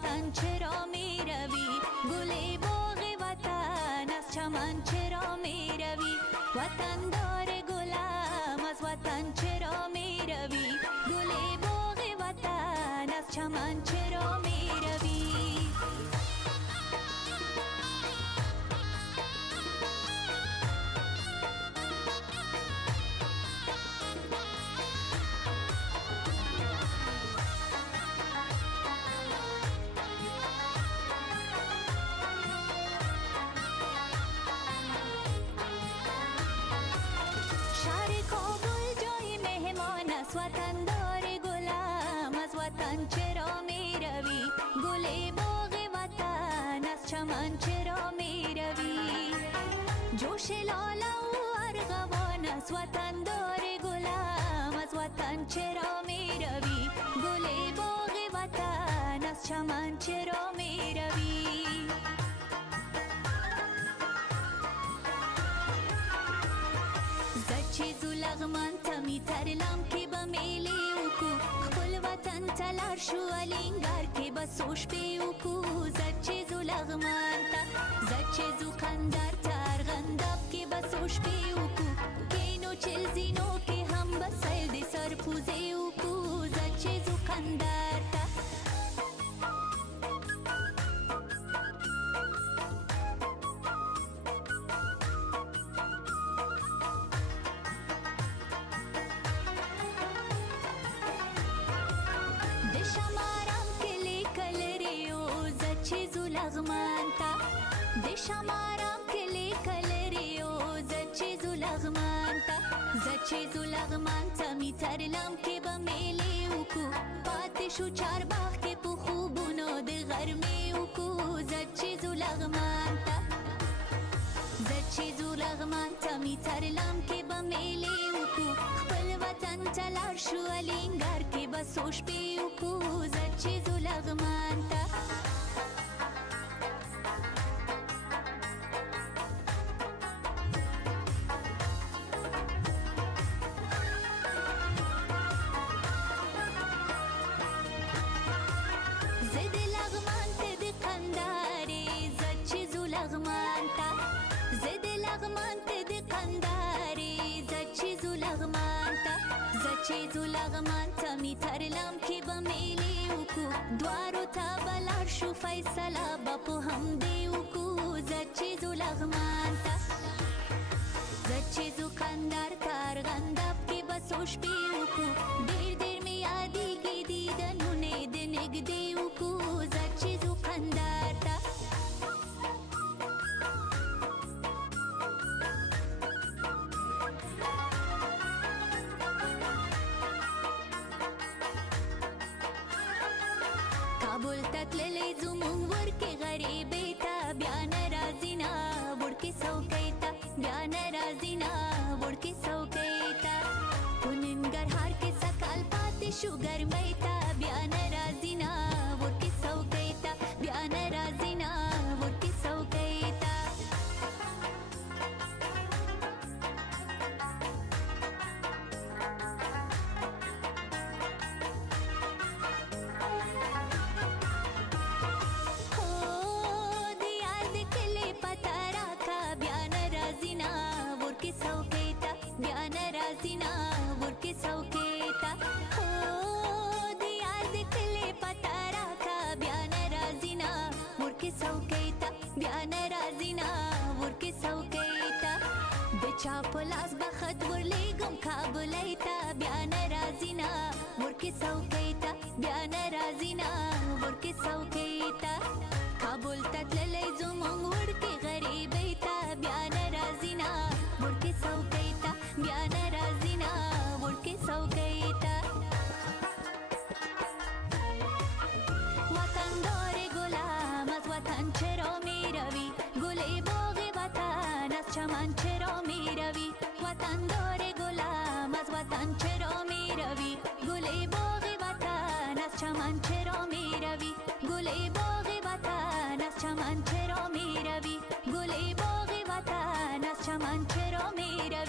وطن چرا می روی؟ گل باغ وطن از چمن چرا می روی؟ وطن دار گلم از وطن چرا می روی؟ گل باغ وطن از چمن چرا می روی؟ وطن دار گلم از وطن چرا می روی؟ گل باغ وطن از چمن چرا می روی؟ جوش لاله و ارغوان از وطن دار گلم از وطن چرا می روی؟ گل باغ وطن از چمن چرا می روی؟ چیزو لغمان تا می ترلم که با میلی اوکو خپل وطن تلار شو الینگار که با سوش پی اوکو زد چیزو لغمان تا زد چیزو قندار تا ارغنداب که با سوش پی اوکو کینو چل زینو که هم با سیل دی سر پوزه اوکو زد چیزو قندار تا لغمان تا د شمارم کلی کلریو زد چیزو لغمان تا زد چیزو لغمان تا می ترلم که با میلی اوکو پاتشو چار باغ که پو خوبونو د غرمی اوکو زد چیزو لغمان تا زد چیزو لغمان تا می ترلم که با میلی اوکو خپل وطن تلار شو الینگار که با سوش پی اوکو زد چیزو لغمان تا چیزو لغمان تا می ترلم که با میلی اوکو دوارو تا بلار شو فیصله با پو هم دی اوکو زد چیزو لغمان تا زد چیزو قندار تا ارغنداب که با سوش پی اوکو دیر دیر می یادیگی دیدنونه دنگ دی اوکو زد چیزو قندار تا کابل تتللی زمون ورکی غریبی تا بیا نرازینا ورکی سوکی تا بیا نرازینا ورکی سوکی تا کننگر هر کی سکال پاتی شو گرمی تا بیا نرازینا ورکی سوکی تا بیا نرازینا ورکی سوکی تا ورکی سوکیتا بیا نرازینا ورکی سوکیتا او دیار دکلی پتارا کا بیا نرازینا ورکی سوکیتا بیا نرازینا ورکی سوکیتا بچا پلاس بخت ورلیگم کابلیتا بیا نرازینا ورکی سوکیتا بیا نرازینا ورکی سوکیتا کابل تتللی زمون ورکی غریبیتا بیا نرازینا ورکی سوکیتا بیا نرازینا ورکی سوکیتا وطن دار گلم از وطن چرا می روی؟ گل باغ وطن از چمن چرا می روی؟ وطن دار گلم از وطن چرا می روی؟ گل باغ وطن از چمن چرا می روی؟ گل باغ وطن از چمن چرا می روی؟ گل باغ وطن از چمن چرا می روی؟